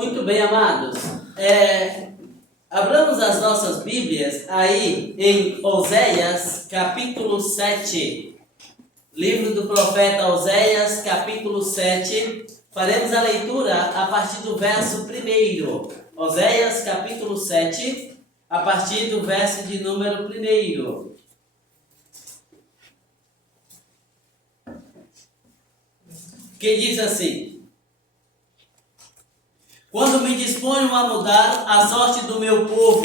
Muito bem, amados. Abramos as nossas Bíblias aí em Oséias, capítulo 7. Livro do profeta Oséias, capítulo 7. Faremos a leitura a partir do verso 1. Oséias, capítulo 7, a partir do verso de número 1. Que diz assim: quando me disponho a mudar a sorte do meu povo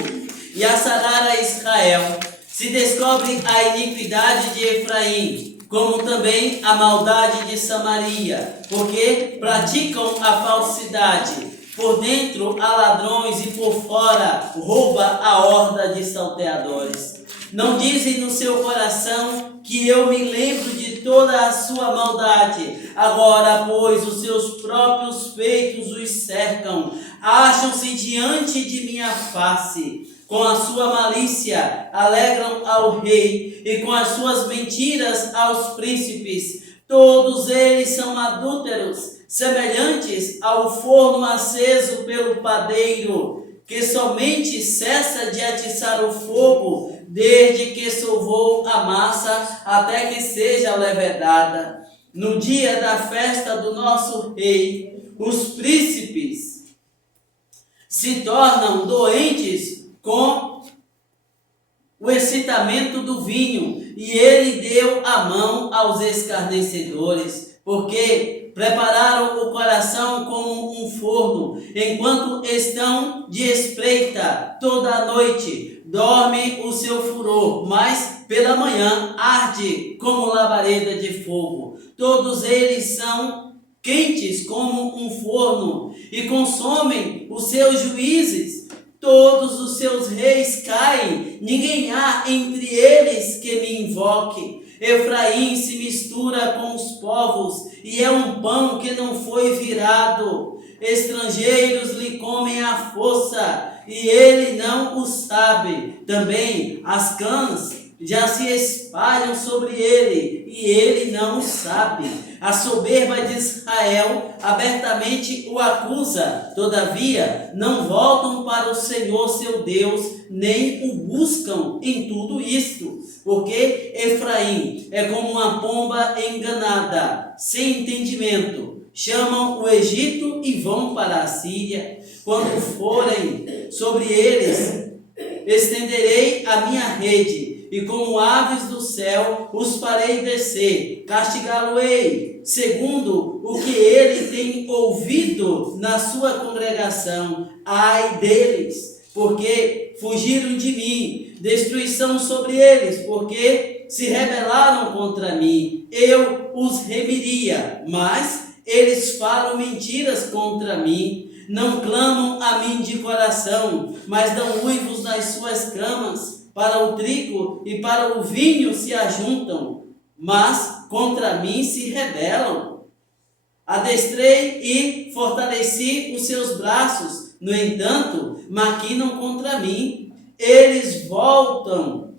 e a sarar a Israel, se descobre a iniquidade de Efraim, como também a maldade de Samaria, porque praticam a falsidade. Por dentro há ladrões e por fora rouba a horda de salteadores. Não dizem no seu coração que eu me lembro de toda a sua maldade. Agora, pois, os seus próprios feitos os cercam. Acham-se diante de minha face. Com a sua malícia alegram ao rei e com as suas mentiras aos príncipes. Todos eles são adúlteros, semelhantes ao forno aceso pelo padeiro, que somente cessa de atiçar o fogo, desde que sovou a massa até que seja levedada. No dia da festa do nosso rei, os príncipes se tornam doentes com o excitamento do vinho, e ele deu a mão aos escarnecedores, porque prepararam o coração como um forno, enquanto estão de espreita toda a noite. Dorme o seu furor, mas pela manhã arde como labareda de fogo. Todos eles são quentes como um forno e consomem os seus juízes. Todos os seus reis caem, ninguém há entre eles que me invoque. Efraim se mistura com os povos e é um pão que não foi virado. Estrangeiros lhe comem à força e ele não o sabe. Também as cãs já se espalham sobre ele e ele não o sabe. A soberba de Israel abertamente o acusa, todavia não voltam para o Senhor seu Deus, nem o buscam em tudo isto. Porque Efraim é como uma pomba enganada, sem entendimento. Chamam o Egito e vão para a Síria. Quando forem sobre eles, estenderei a minha rede, e como aves do céu os farei descer. Castigá-lo-ei, segundo o que ele tem ouvido na sua congregação. Ai deles, porque fugiram de mim. Destruição sobre eles, porque se rebelaram contra mim. Eu os remiria, mas eles falam mentiras contra mim. Não clamam a mim de coração, mas dão uivos nas suas camas. Para o trigo e para o vinho se ajuntam, mas contra mim se rebelam. Adestrei e fortaleci os seus braços, no entanto, maquinam contra mim. Eles voltam,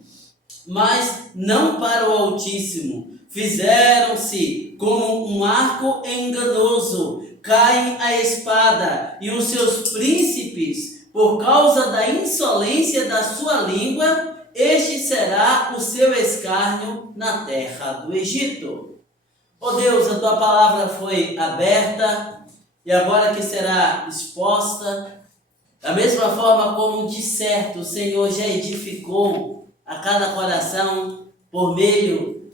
mas não para o Altíssimo. Fizeram-se como um arco enganoso, caem a espada, e os seus príncipes, por causa da insolência da sua língua, este será o seu escárnio na terra do Egito. Ó Deus, a tua palavra foi aberta e agora que será exposta, da mesma forma como de certo o Senhor já edificou a cada coração por meio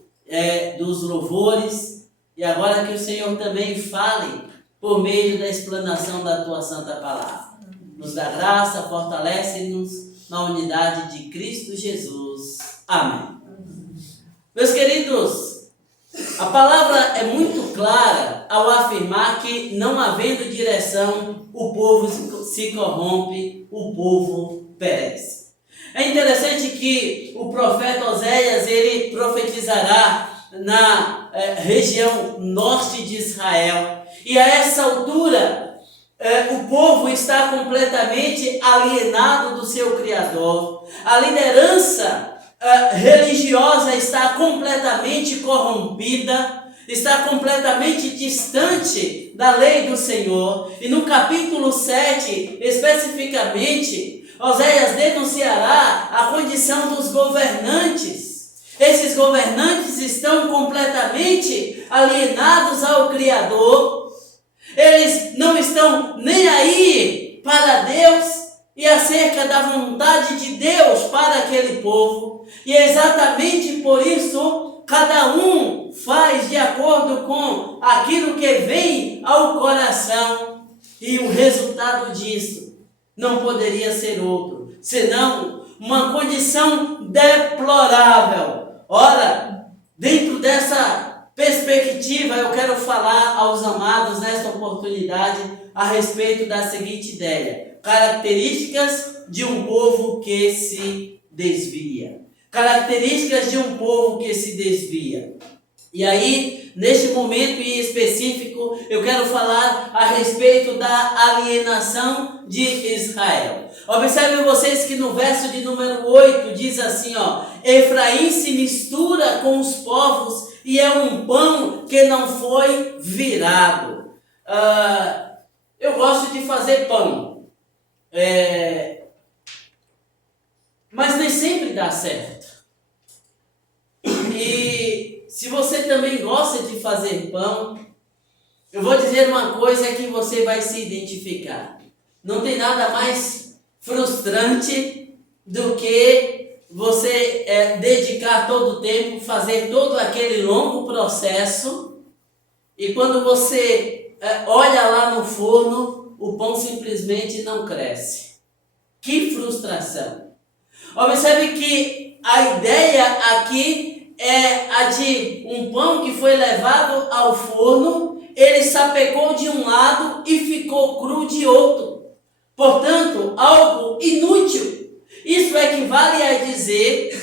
dos louvores, e agora que o Senhor também fale por meio da explanação da tua santa palavra. Nos dá graça, fortalece-nos na unidade de Cristo Jesus. Amém. Meus queridos, a palavra é muito clara ao afirmar que, não havendo direção, o povo se corrompe, o povo perece. É interessante que o profeta Oséias, ele profetizará na região norte de Israel, e a essa altura o povo está completamente alienado do seu Criador. A liderança religiosa está completamente corrompida, está completamente distante da lei do Senhor. E no capítulo 7 especificamente, Oséias denunciará a condição dos governantes. Esses governantes estão completamente alienados ao Criador. Eles não estão nem aí para Deus e acerca da vontade de Deus para aquele povo. E é exatamente por isso cada um faz de acordo com aquilo que vem ao coração. E o resultado disso não poderia ser outro, senão uma condição deplorável. Ora, dentro dessa perspectiva, eu quero falar aos amados nesta oportunidade a respeito da seguinte ideia: características de um povo que se desvia. Características de um povo que se desvia. E aí, neste momento em específico, eu quero falar a respeito da alienação de Israel. Observem vocês que no verso de número 8 diz assim, Efraim se mistura com os povos e é um pão que não foi virado. Eu gosto de fazer pão, mas nem sempre dá certo. E se você também gosta de fazer pão, eu vou dizer uma coisa que você vai se identificar. Não tem nada mais frustrante do que você dedicar todo o tempo, fazer todo aquele longo processo, e quando você olha lá no forno, o pão simplesmente não cresce. Que frustração! Observe que a ideia aqui é a de um pão que foi levado ao forno, ele sapecou de um lado e ficou cru de outro. Portanto, algo inútil. Isso equivale a dizer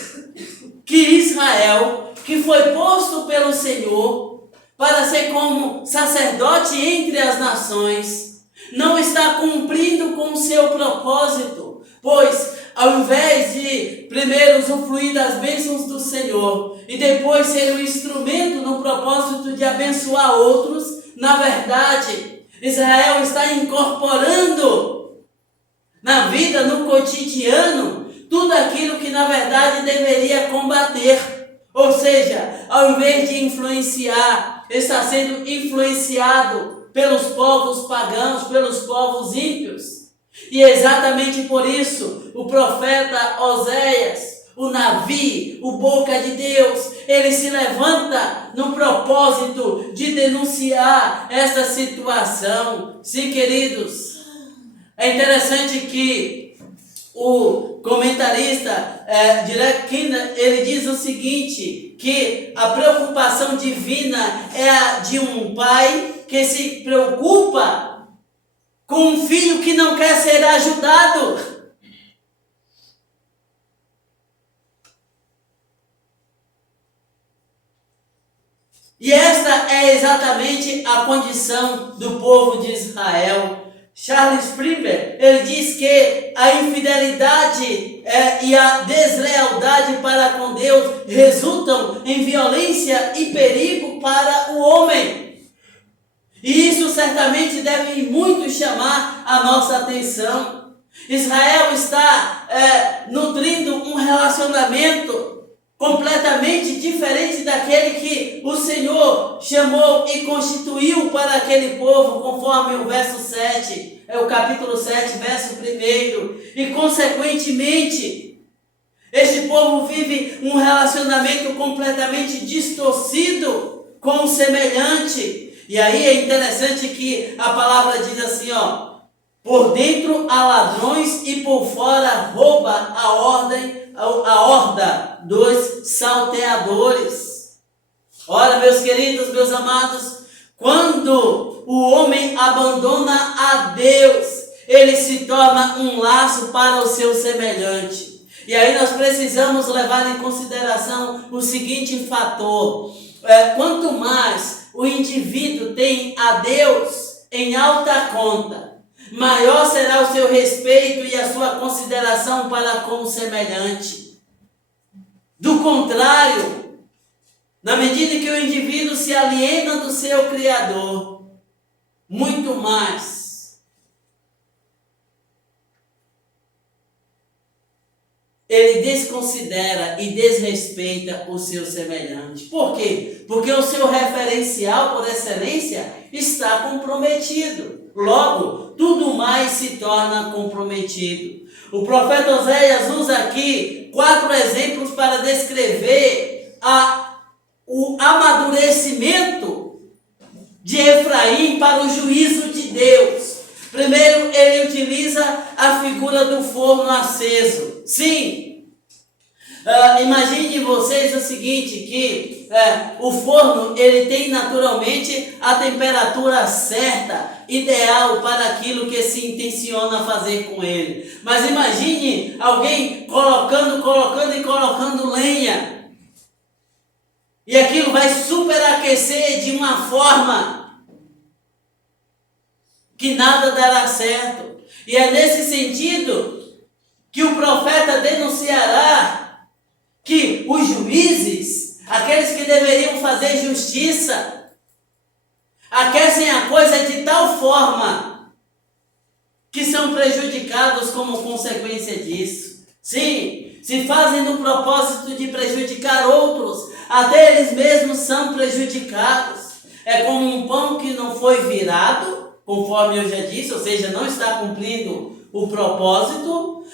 que Israel, que foi posto pelo Senhor para ser como sacerdote entre as nações, não está cumprindo com o seu propósito, pois ao invés de primeiro usufruir das bênçãos do Senhor e depois ser um instrumento no propósito de abençoar outros, na verdade, Israel está incorporando na vida, no cotidiano, tudo aquilo que na verdade deveria combater. Ou seja, ao invés de influenciar, está sendo influenciado pelos povos pagãos, pelos povos ímpios. E é exatamente por isso o profeta Oséias, o Navi, o boca de Deus, ele se levanta no propósito de denunciar esta situação. Sim, queridos, é interessante que o comentarista Derek Kidner, ele diz o seguinte, que a preocupação divina é a de um pai que se preocupa com um filho que não quer ser ajudado. E esta é exatamente a condição do povo de Israel. Charles Spurgeon, ele diz que a infidelidade e a deslealdade para com Deus resultam em violência e perigo para o homem. E isso certamente deve muito chamar a nossa atenção. Israel está nutrindo um relacionamento completamente diferente daquele que o Senhor chamou e constituiu para aquele povo, conforme o verso 7, o capítulo 7, verso 1. E consequentemente, este povo vive um relacionamento completamente distorcido com o semelhante. E aí é interessante que a palavra diz assim, por dentro há ladrões e por fora rouba a horda dos salteadores. Ora, meus queridos, meus amados, quando o homem abandona a Deus, ele se torna um laço para o seu semelhante. E aí nós precisamos levar em consideração o seguinte fator: quanto mais o indivíduo tem a Deus em alta conta, maior será o seu respeito e a sua consideração para com o semelhante. Do contrário, na medida que o indivíduo se aliena do seu Criador, muito mais ele desconsidera e desrespeita o seu semelhante. Por quê? Porque o seu referencial por excelência está comprometido. Logo, tudo mais se torna comprometido. O profeta Oséias usa aqui 4 exemplos para descrever o amadurecimento de Efraim para o juízo de Deus. Primeiro, ele utiliza a figura do forno aceso. Sim, imagine vocês o seguinte, que o forno ele tem naturalmente a temperatura certa, ideal para aquilo que se intenciona fazer com ele. Mas imagine alguém colocando lenha, e aquilo vai superaquecer de uma forma que nada dará certo. E é nesse sentido que o profeta denunciará que os juízes, aqueles que deveriam fazer justiça, aquecem a coisa de tal forma que são prejudicados como consequência disso. Sim, se fazem no propósito de prejudicar outros, até eles mesmos são prejudicados. É como um pão que não foi virado, conforme eu já disse, ou seja, não está cumprindo o propósito.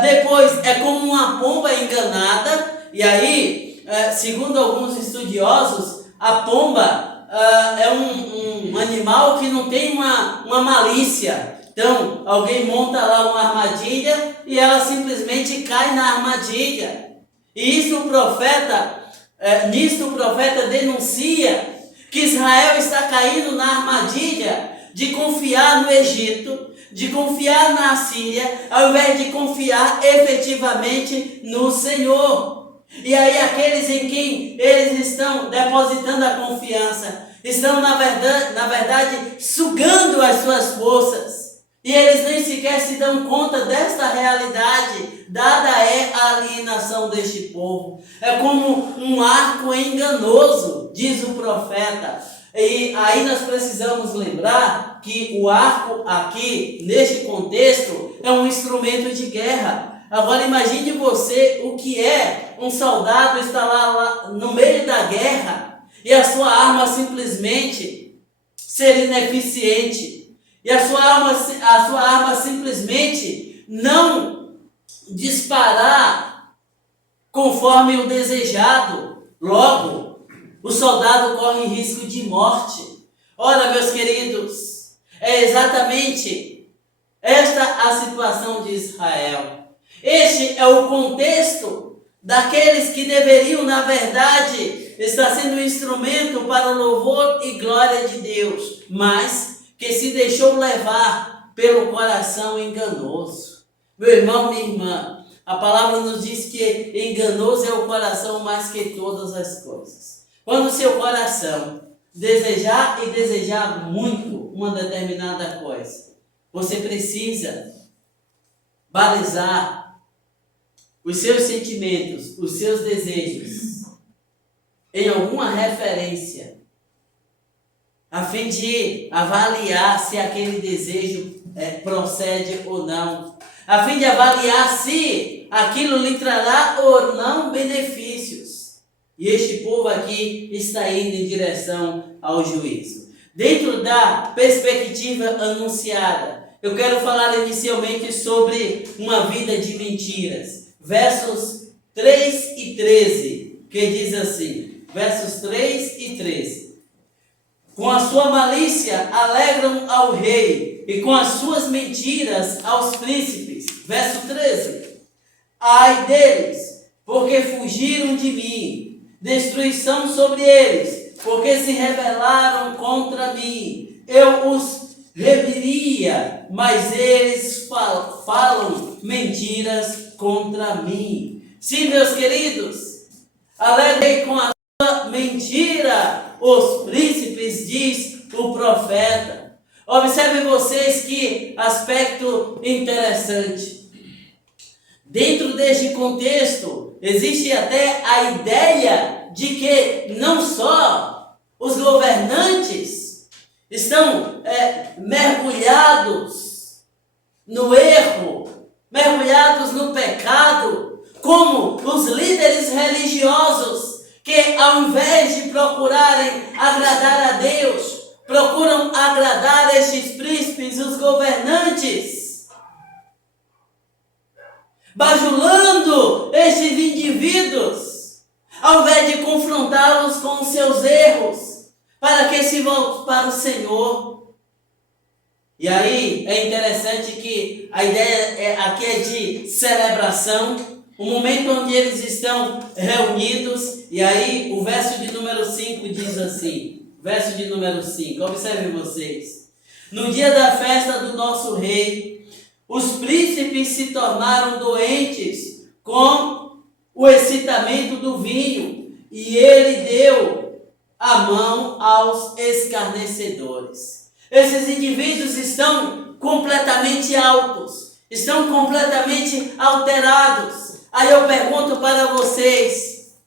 Depois, é como uma pomba enganada, e aí, segundo alguns estudiosos, a pomba é um animal que não tem uma malícia. Então, alguém monta lá uma armadilha e ela simplesmente cai na armadilha. E isso nisto o profeta denuncia que Israel está caindo na armadilha de confiar no Egito, de confiar na Assíria, ao invés de confiar efetivamente no Senhor. E aí aqueles em quem eles estão depositando a confiança, estão na verdade sugando as suas forças. E eles nem sequer se dão conta desta realidade, dada é a alienação deste povo. É como um arco enganoso, diz o profeta. E aí nós precisamos lembrar que o arco aqui, neste contexto, é um instrumento de guerra. Agora imagine você o que é um soldado estar lá no meio da guerra e a sua arma simplesmente ser ineficiente. E a sua arma simplesmente não disparar conforme o desejado. Logo, o soldado corre risco de morte. Ora, meus queridos, é exatamente esta a situação de Israel. Este é o contexto daqueles que deveriam, na verdade, estar sendo um instrumento para o louvor e glória de Deus, mas que se deixou levar pelo coração enganoso. Meu irmão, minha irmã, a palavra nos diz que enganoso é o coração mais que todas as coisas. Quando o seu coração desejar e desejar muito uma determinada coisa, você precisa balizar os seus sentimentos, os seus desejos em alguma referência, a fim de avaliar se aquele desejo procede ou não, a fim de avaliar se aquilo lhe trará ou não benefícios. E este povo aqui está indo em direção ao juízo. Dentro da perspectiva anunciada, eu quero falar inicialmente sobre uma vida de mentiras. Versos 3 e 13, que diz assim, versos 3 e 13. Com a sua malícia alegram ao rei, e com as suas mentiras aos príncipes. Verso 13. Ai deles, porque fugiram de mim, destruição sobre eles, porque se rebelaram contra mim. Eu os reviria, mas eles falam mentiras contra mim. Sim, meus queridos, alegrei com a sua mentira os príncipes, diz o profeta. Observem vocês que aspecto interessante. Dentro deste contexto, existe até a ideia de que não só os governantes estão mergulhados no erro, mergulhados no pecado, como os líderes religiosos que, ao invés de procurarem agradar a Deus, procuram agradar estes príncipes, os governantes, bajulando estes indivíduos, ao invés de confrontá-los com os seus erros, para que se voltem para o Senhor. E aí é interessante que a ideia aqui é de celebração, o momento onde eles estão reunidos. E aí o verso de número 5 diz assim, verso de número 5, observem vocês: no dia da festa do nosso rei, os príncipes se tornaram doentes com o excitamento do vinho, e ele deu a mão aos escarnecedores. Esses indivíduos estão completamente altos, estão completamente alterados. Aí eu pergunto para vocês: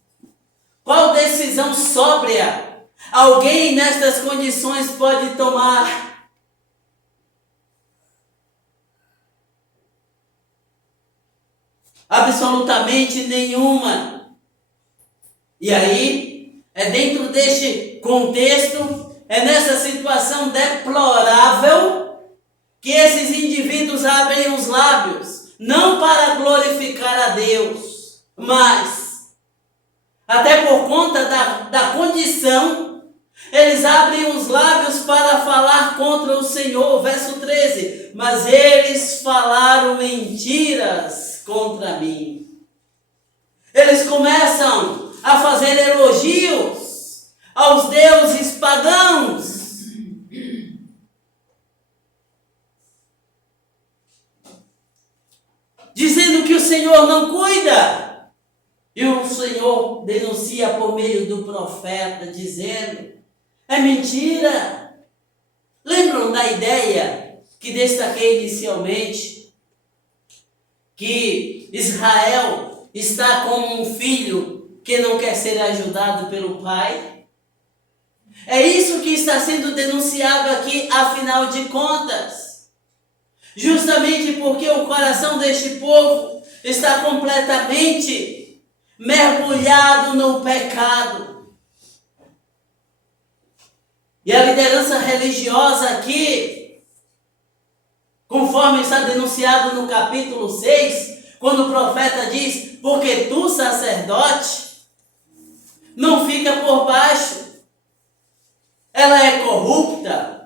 qual decisão sóbria alguém nestas condições pode tomar? Absolutamente nenhuma. E aí, é dentro deste contexto, é nessa situação deplorável que esses indivíduos abrem os lábios, não para glorificar a Deus, mas, até por conta da condição, eles abrem os lábios para falar contra o Senhor. Verso 13: mas eles falaram mentiras contra mim. Eles começam a fazer elogios aos deuses pagãos. Dizendo que o Senhor não cuida. E o Senhor denuncia por meio do profeta, dizendo: é mentira. Lembram da ideia que destaquei inicialmente? Que Israel está como um filho que não quer ser ajudado pelo pai? É isso que está sendo denunciado aqui, afinal de contas. Justamente porque o coração deste povo está completamente mergulhado no pecado. E a liderança religiosa aqui, conforme está denunciado no capítulo 6, quando o profeta diz: porque tu, sacerdote, não fica por baixo, ela é corrupta.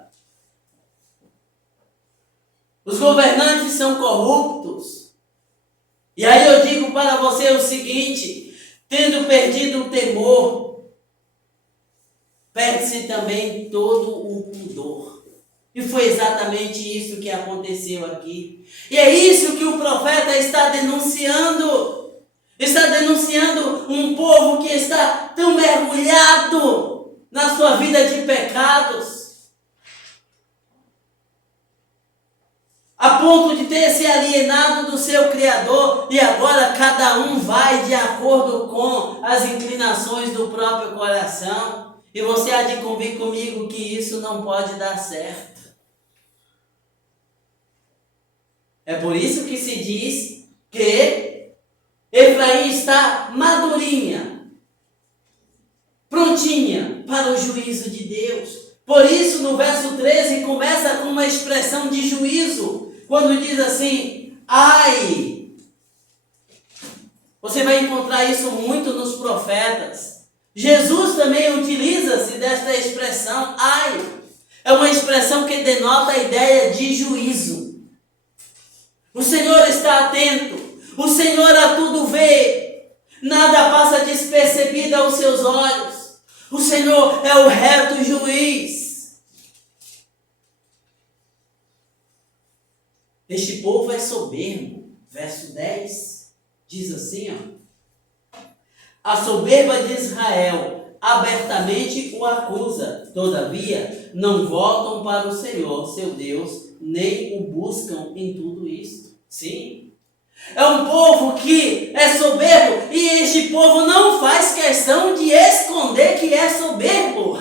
Os governantes são corruptos. E aí eu digo para você o seguinte: tendo perdido o temor, perde-se também todo o pudor. E foi exatamente isso que aconteceu aqui. E é isso que o profeta está denunciando. Está denunciando um povo que está tão mergulhado na sua vida de pecados, a ponto de ter se alienado do seu Criador, e agora cada um vai de acordo com as inclinações do próprio coração. E você há de convir comigo que isso não pode dar certo. É por isso que se diz que Efraim está madurinha, prontinha para o juízo de Deus. Por isso, no verso 13, começa com uma expressão de juízo, quando diz assim: ai. Você vai encontrar isso muito nos profetas. Jesus também utiliza-se desta expressão, ai. É uma expressão que denota a ideia de juízo. O Senhor está atento, o Senhor a tudo vê, nada passa despercebido aos seus olhos. O Senhor é o reto juiz. Este povo é soberbo. Verso 10 diz assim, ó: a soberba de Israel abertamente o acusa, todavia não voltam para o Senhor, seu Deus, nem o buscam em tudo isso. Sim, é um povo que é soberbo, e este povo não faz questão de esconder que é soberbo.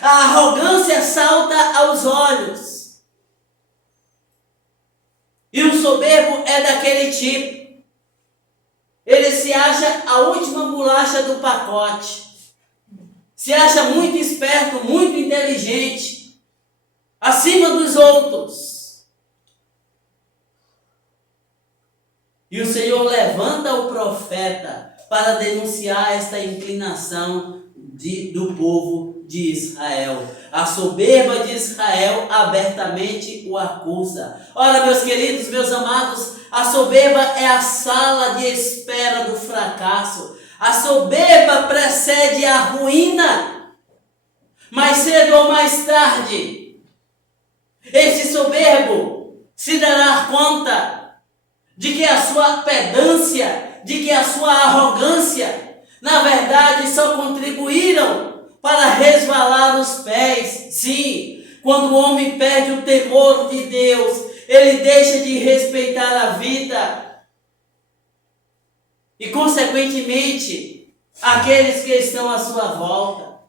A arrogância salta aos olhos. E o soberbo é é daquele tipo. Ele se acha a última bolacha do pacote. Se acha muito esperto, muito inteligente, acima dos outros. E o Senhor levanta o profeta para denunciar esta inclinação do povo de Israel. A soberba de Israel abertamente o acusa. Ora, meus queridos, meus amados, a soberba é a sala de espera do fracasso. A soberba precede a ruína. Mais cedo ou mais tarde, esse soberbo se dará conta de que a sua pedância, de que a sua arrogância, na verdade, só contribuíram para resvalar os pés. Sim, quando o homem perde o temor de Deus, ele deixa de respeitar a vida e, consequentemente, aqueles que estão à sua volta.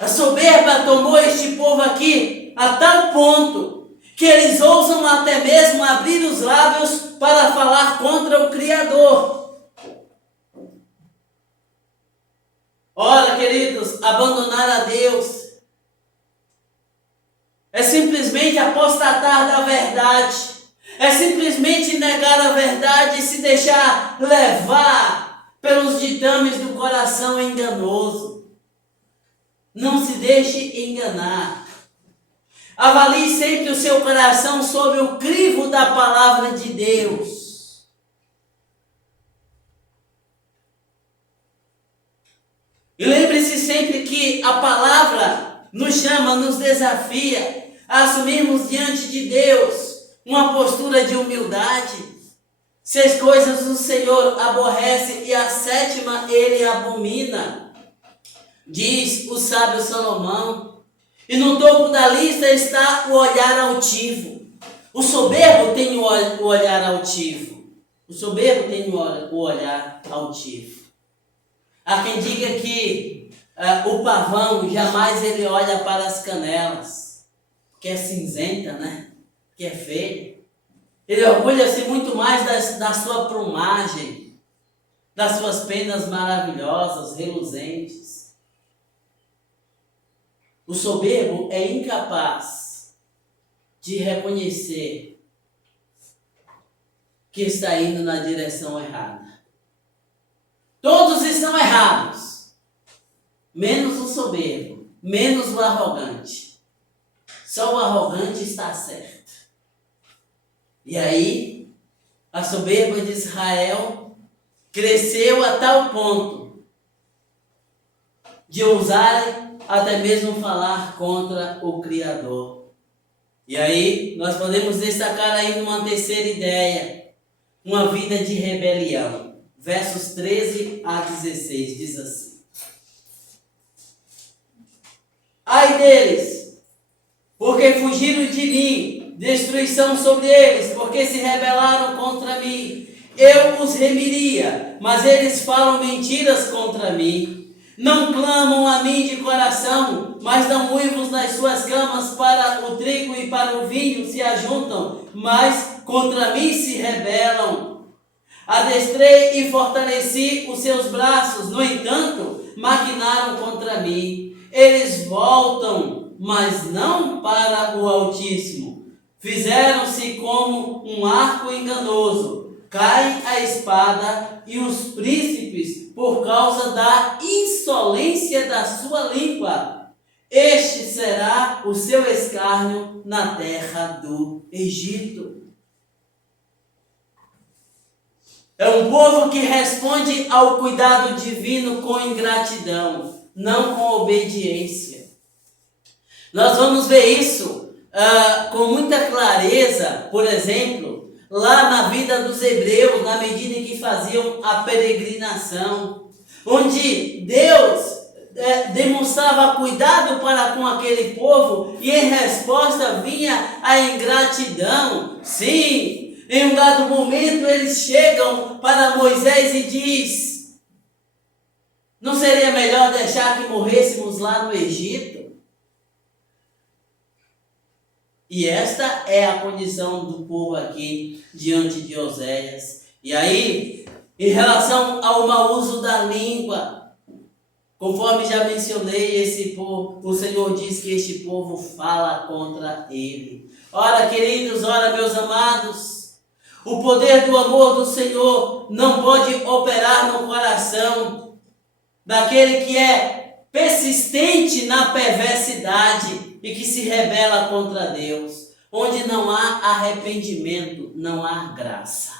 A soberba tomou este povo aqui a tal ponto que eles ousam até mesmo abrir os lábios para falar contra o Criador. Ora, queridos, abandonar a Deus é simplesmente apostatar da verdade. É simplesmente negar a verdade e se deixar levar pelos ditames do coração enganoso. Não se deixe enganar. Avalie sempre o seu coração sobre o crivo da palavra de Deus. E lembre-se sempre que a palavra nos chama, nos desafia a assumirmos diante de Deus uma postura de humildade. 6 coisas o Senhor aborrece e a 7ª ele abomina, diz o sábio Salomão. E no topo da lista está o olhar altivo. O soberbo tem o olhar altivo. O soberbo tem o olhar altivo. Há quem diga que o pavão jamais ele olha para as canelas, que é cinzenta, né? Que é feio. Ele orgulha-se muito mais da sua plumagem, das suas penas maravilhosas, reluzentes. O soberbo é incapaz de reconhecer que está indo na direção errada. Todos estão errados, menos o soberbo, menos o arrogante. Só o arrogante está certo. E aí, a soberba de Israel cresceu a tal ponto de ousar até mesmo falar contra o Criador. E aí, nós podemos destacar aí uma terceira ideia, uma vida de rebelião. Versos 13 a 16, diz assim: Ai deles, porque fugiram de mim, destruição sobre eles, porque se rebelaram contra mim. Eu os remiria, mas eles falam mentiras contra mim. Não clamam a mim de coração, mas dão uivos nas suas camas. Para o trigo e para o vinho se ajuntam, mas contra mim se rebelam. Adestrei e fortaleci os seus braços, no entanto, maquinaram contra mim. Eles voltam, mas não para o Altíssimo. Fizeram-se como um arco enganoso. Cai a espada e os príncipes por causa da insolência da sua língua. Este será o seu escárnio na terra do Egito. É um povo que responde ao cuidado divino com ingratidão, não com obediência. Nós vamos ver isso com muita clareza, por exemplo, lá na vida dos hebreus, na medida em que faziam a peregrinação, onde Deus demonstrava cuidado para com aquele povo e em resposta vinha a ingratidão. Sim, em um dado momento eles chegam para Moisés e diz: não seria melhor deixar que morrêssemos lá no Egito? E esta é a condição do povo aqui diante de Oséias. E aí, em relação ao mau uso da língua, conforme já mencionei, esse povo, o Senhor diz que este povo fala contra ele. Ora, queridos, ora, meus amados, o poder do amor do Senhor não pode operar no coração daquele que é persistente na perversidade e que se rebela contra Deus. Onde não há arrependimento, não há graça.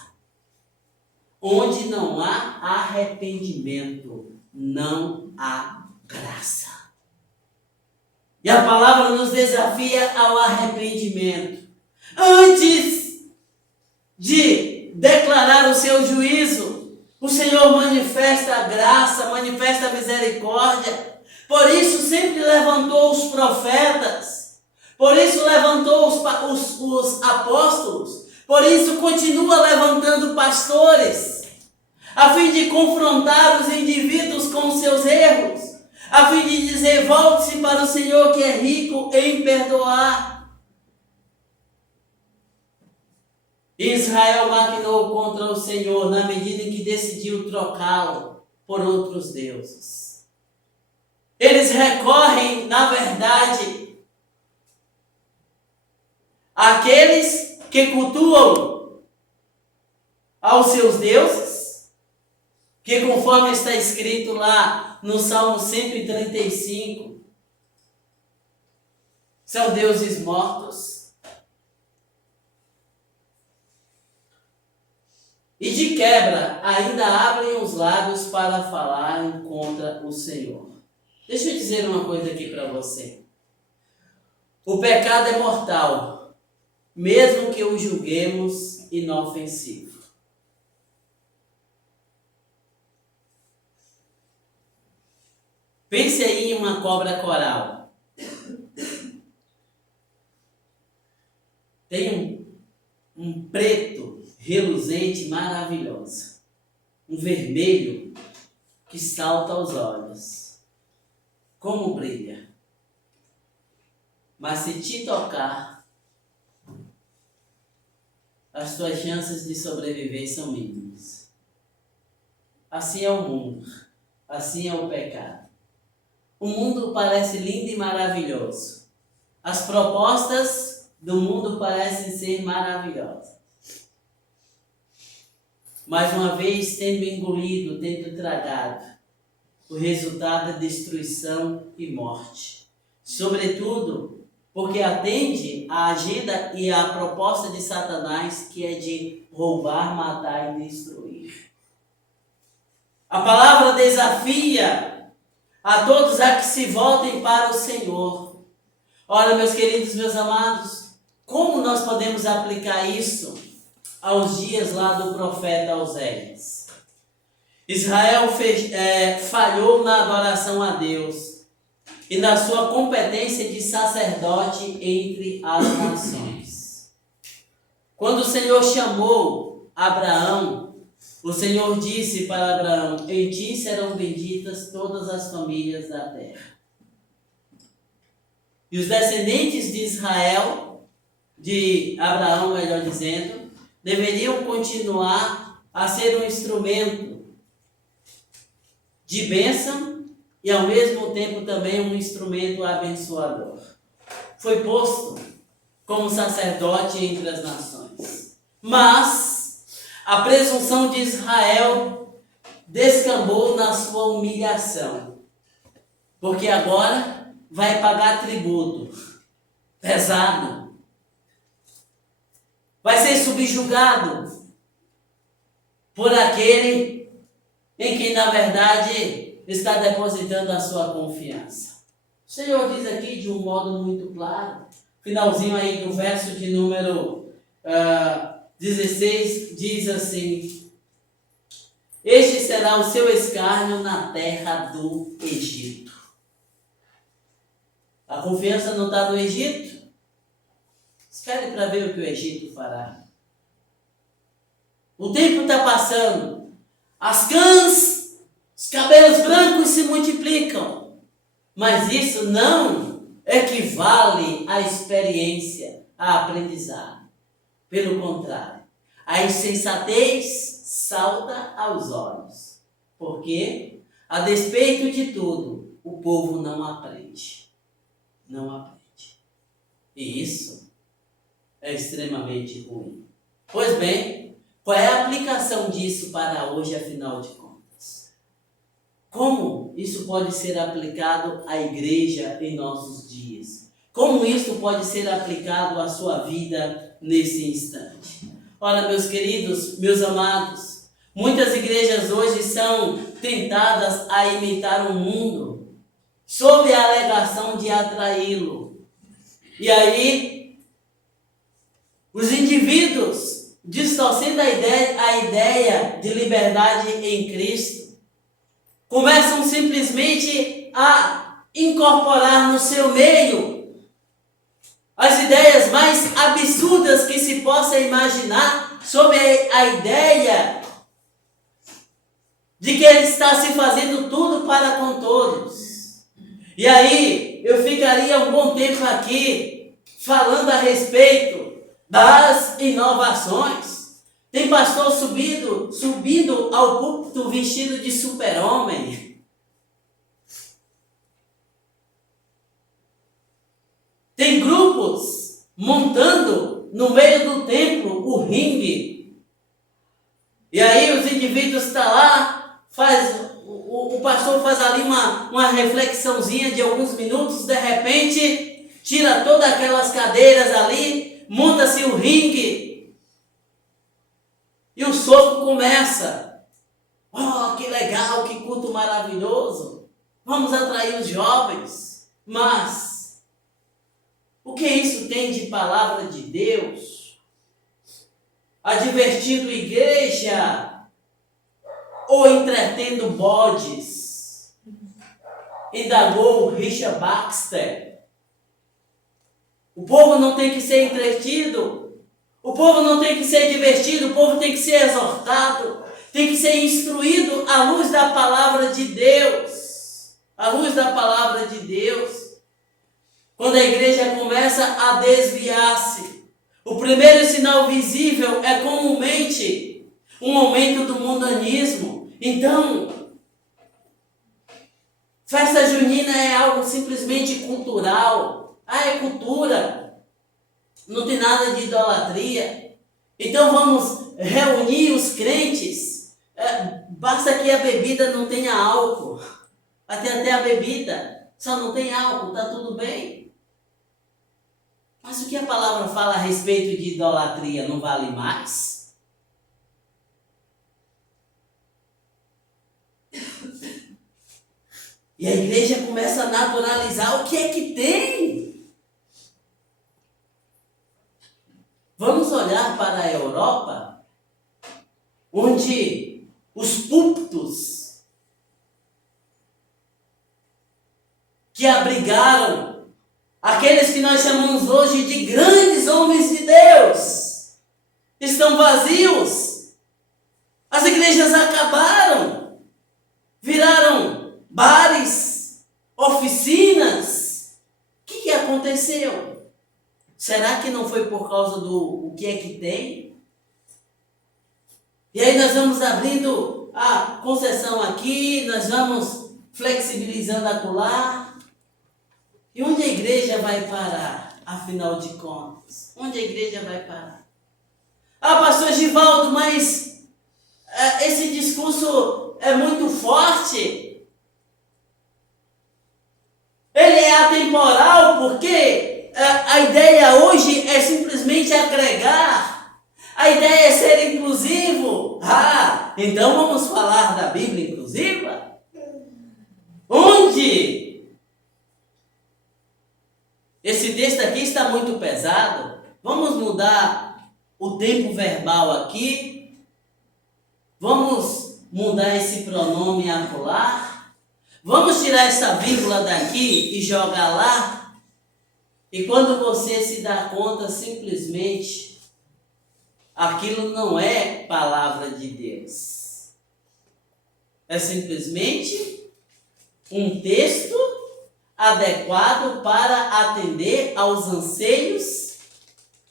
Onde não há arrependimento, não há graça. E a palavra nos desafia ao arrependimento. Antes de declarar o seu juízo, o Senhor manifesta a graça, manifesta a misericórdia. Por isso sempre levantou os profetas, por isso levantou os apóstolos, por isso continua levantando pastores, a fim de confrontar os indivíduos com seus erros, a fim de dizer: volte-se para o Senhor que é rico em perdoar. Israel maquinou contra o Senhor na medida em que decidiu trocá-lo por outros deuses. Eles recorrem, na verdade, àqueles que cultuam aos seus deuses, que conforme está escrito lá no Salmo 135, são deuses mortos. E de quebra, ainda abrem os lábios para falarem contra o Senhor. Deixa eu dizer uma coisa aqui para você. O pecado é mortal, mesmo que o julguemos inofensivo. Pense aí em uma cobra coral. Tem um preto reluzente, maravilhosa. Um vermelho que salta aos olhos. Como brilha. Mas se te tocar, as tuas chances de sobreviver são mínimas. Assim é o mundo. Assim é o pecado. O mundo parece lindo e maravilhoso. As propostas do mundo parecem ser maravilhosas. Mas uma vez tendo engolido, tendo tragado, o resultado é destruição e morte. Sobretudo porque atende à agenda e à proposta de Satanás, que é de roubar, matar e destruir. A palavra desafia a todos a que se voltem para o Senhor. Ora, meus queridos, meus amados, como nós podemos aplicar isso aos dias lá do profeta Oséias? Israel falhou na adoração a Deus e na sua competência de sacerdote entre as nações. Quando o Senhor chamou Abraão, o Senhor disse para Abraão: em ti serão benditas todas as famílias da terra. E os descendentes de Israel, de Abraão, melhor dizendo, deveriam continuar a ser um instrumento de bênção e ao mesmo tempo também um instrumento abençoador. Foi posto como sacerdote entre as nações. Mas a presunção de Israel descambou na sua humilhação, porque agora vai pagar tributo pesado. Vai ser subjugado por aquele em quem, na verdade, está depositando a sua confiança. O Senhor diz aqui de um modo muito claro, finalzinho aí do verso de número 16, diz assim: este será o seu escárnio na terra do Egito. A confiança não está no Egito? Espere para ver o que o Egito fará. O tempo está passando. As cãs, os cabelos brancos se multiplicam. Mas isso não equivale à experiência, a aprendizado. Pelo contrário, a insensatez salta aos olhos. Porque, a despeito de tudo, o povo não aprende. Não aprende. E isso é extremamente ruim. Pois bem, qual é a aplicação disso para hoje, afinal de contas? Como isso pode ser aplicado à igreja em nossos dias? Como isso pode ser aplicado à sua vida nesse instante? Ora, meus queridos, meus amados, muitas igrejas hoje são tentadas a imitar o mundo, sob a alegação de atraí-lo. E aí, os indivíduos, distorcendo a ideia de liberdade em Cristo, começam simplesmente a incorporar no seu meio as ideias mais absurdas que se possa imaginar sobre a ideia de que ele está se fazendo tudo para com todos. E aí, eu ficaria um bom tempo aqui falando a respeito das inovações. Tem pastor subindo ao púlpito vestido de super-homem. Tem grupos montando no meio do templo o ringue. E aí os indivíduos estão lá, o pastor faz ali uma reflexãozinha de alguns minutos, de repente tira todas aquelas cadeiras ali, monta-se o ringue e o soco começa. Oh, que legal, que culto maravilhoso! Vamos atrair os jovens. Mas o que isso tem de palavra de Deus? Advertindo igreja ou entretendo bodes? Indagou Richard Baxter. O povo não tem que ser entretido, o povo não tem que ser divertido, o povo tem que ser exortado, tem que ser instruído à luz da palavra de Deus. À luz da palavra de Deus. Quando a igreja começa a desviar-se, o primeiro sinal visível é comumente um aumento do mundanismo. Então, festa junina é algo simplesmente cultural. Ah, é cultura. Não tem nada de idolatria. Então vamos reunir os crentes. Basta que a bebida não tenha álcool. Até a bebida só não tem álcool, está tudo bem. Mas o que a palavra fala a respeito de idolatria não vale mais? E a igreja começa a naturalizar o que é que tem. Vamos olhar para a Europa, onde os púlpitos que abrigaram aqueles que nós chamamos hoje de grandes homens de Deus estão vazios. As igrejas acabaram, viraram bares, oficinas. O que aconteceu? Será que não foi por causa do o que é que tem? E aí nós vamos abrindo a concessão aqui, nós vamos flexibilizando acolá. E onde a igreja vai parar, afinal de contas? Onde a igreja vai parar? Ah, pastor Givaldo, mas esse discurso é muito forte. Ele é atemporal porque a ideia hoje é simplesmente agregar. A ideia é ser inclusivo. Ah, então vamos falar da Bíblia inclusiva? Onde? Esse texto aqui está muito pesado. Vamos mudar o tempo verbal aqui. Vamos mudar esse pronome acolá. Vamos tirar essa vírgula daqui e jogar lá. E quando você se dá conta, simplesmente, aquilo não é palavra de Deus. É simplesmente um texto adequado para atender aos anseios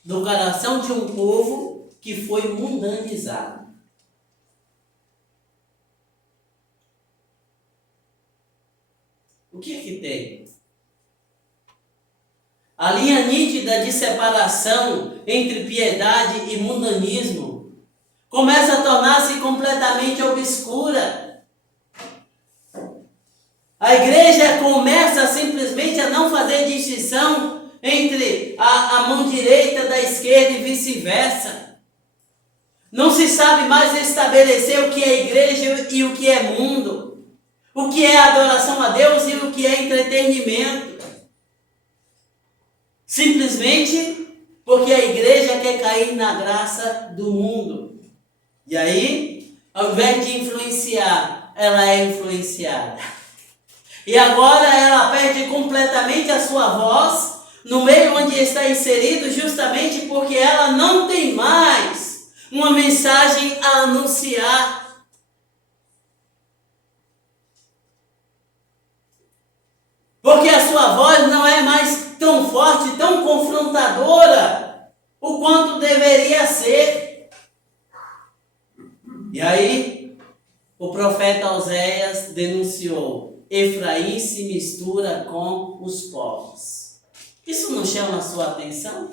do coração de um povo que foi mundanizado. O que é que tem? A linha nítida de separação entre piedade e mundanismo começa a tornar-se completamente obscura. A igreja começa simplesmente a não fazer distinção entre a mão direita da esquerda e vice-versa. Não se sabe mais estabelecer o que é igreja e o que é mundo, o que é adoração a Deus e o que é entretenimento. Simplesmente porque a igreja quer cair na graça do mundo. E aí, ao invés de influenciar, ela é influenciada. E agora ela perde completamente a sua voz no meio onde está inserido, justamente porque ela não tem mais uma mensagem a anunciar. Porque a sua voz não é mais tão forte, tão confrontadora, o quanto deveria ser. E aí, o profeta Oséias denunciou: Efraim se mistura com os povos. Isso não chama a sua atenção?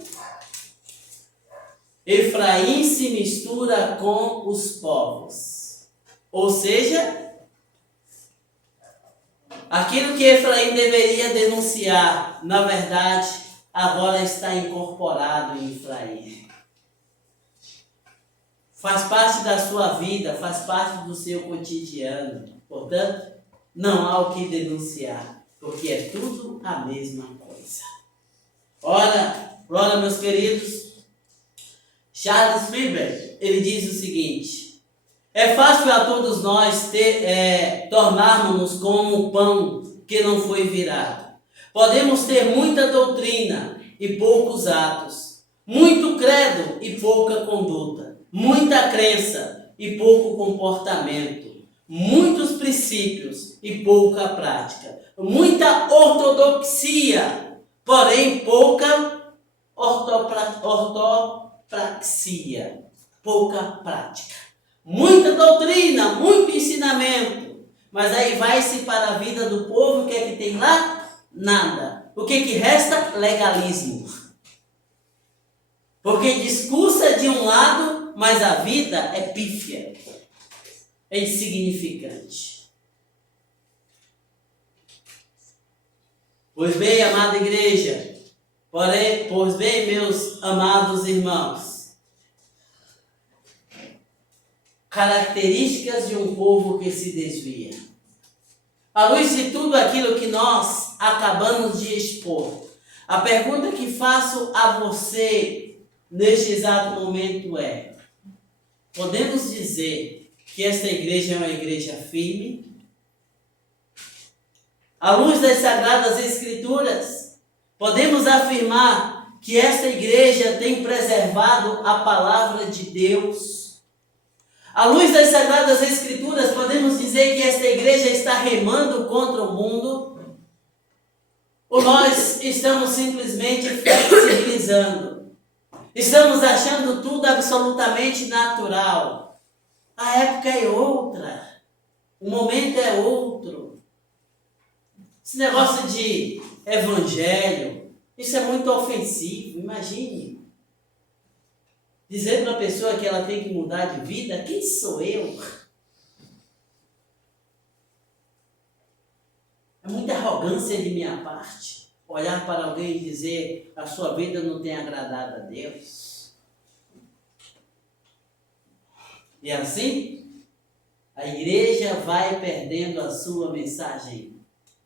Efraim se mistura com os povos. Ou seja, aquilo que Efraim deveria denunciar, na verdade, agora está incorporado em Efraim. Faz parte da sua vida, faz parte do seu cotidiano. Portanto, não há o que denunciar, porque é tudo a mesma coisa. Ora, meus queridos, Charles Friedberg, ele diz o seguinte: é fácil a todos nós tornarmos-nos como o pão que não foi virado. Podemos ter muita doutrina e poucos atos, muito credo e pouca conduta, muita crença e pouco comportamento, muitos princípios e pouca prática, muita ortodoxia, porém pouca ortopraxia, pouca prática. Muita doutrina, muito ensinamento, mas aí vai-se para a vida do povo, o que é que tem lá? Nada. O que é que resta? Legalismo. Porque discursa de um lado, mas a vida é pífia, é insignificante. Pois bem, amada igreja, pois bem, meus amados irmãos, características de um povo que se desvia. À luz de tudo aquilo que nós acabamos de expor, a pergunta que faço a você neste exato momento é: podemos dizer que esta igreja é uma igreja firme? À luz das Sagradas Escrituras, podemos afirmar que esta igreja tem preservado a palavra de Deus? À luz das Sagradas Escrituras, podemos dizer que esta igreja está remando contra o mundo? Ou nós estamos simplesmente flexibilizando? Estamos achando tudo absolutamente natural? A época é outra. O momento é outro. Esse negócio de evangelho, isso é muito ofensivo, imagine. Dizer para a pessoa que ela tem que mudar de vida, quem sou eu? É muita arrogância de minha parte olhar para alguém e dizer: a sua vida não tem agradado a Deus. E assim, a igreja vai perdendo a sua mensagem.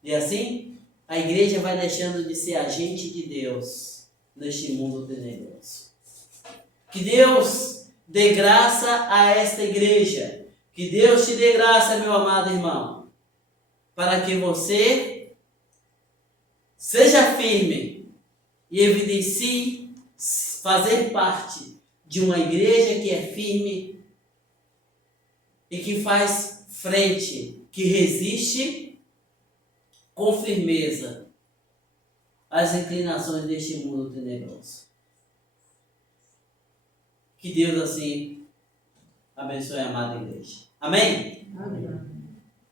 E assim, a igreja vai deixando de ser agente de Deus neste mundo tenebroso. Que Deus dê graça a esta igreja. Que Deus te dê graça, meu amado irmão, para que você seja firme e evidencie fazer parte de uma igreja que é firme e que faz frente, que resiste com firmeza às inclinações deste mundo tenebroso. Que Deus assim abençoe a amada igreja. Amém? Amém.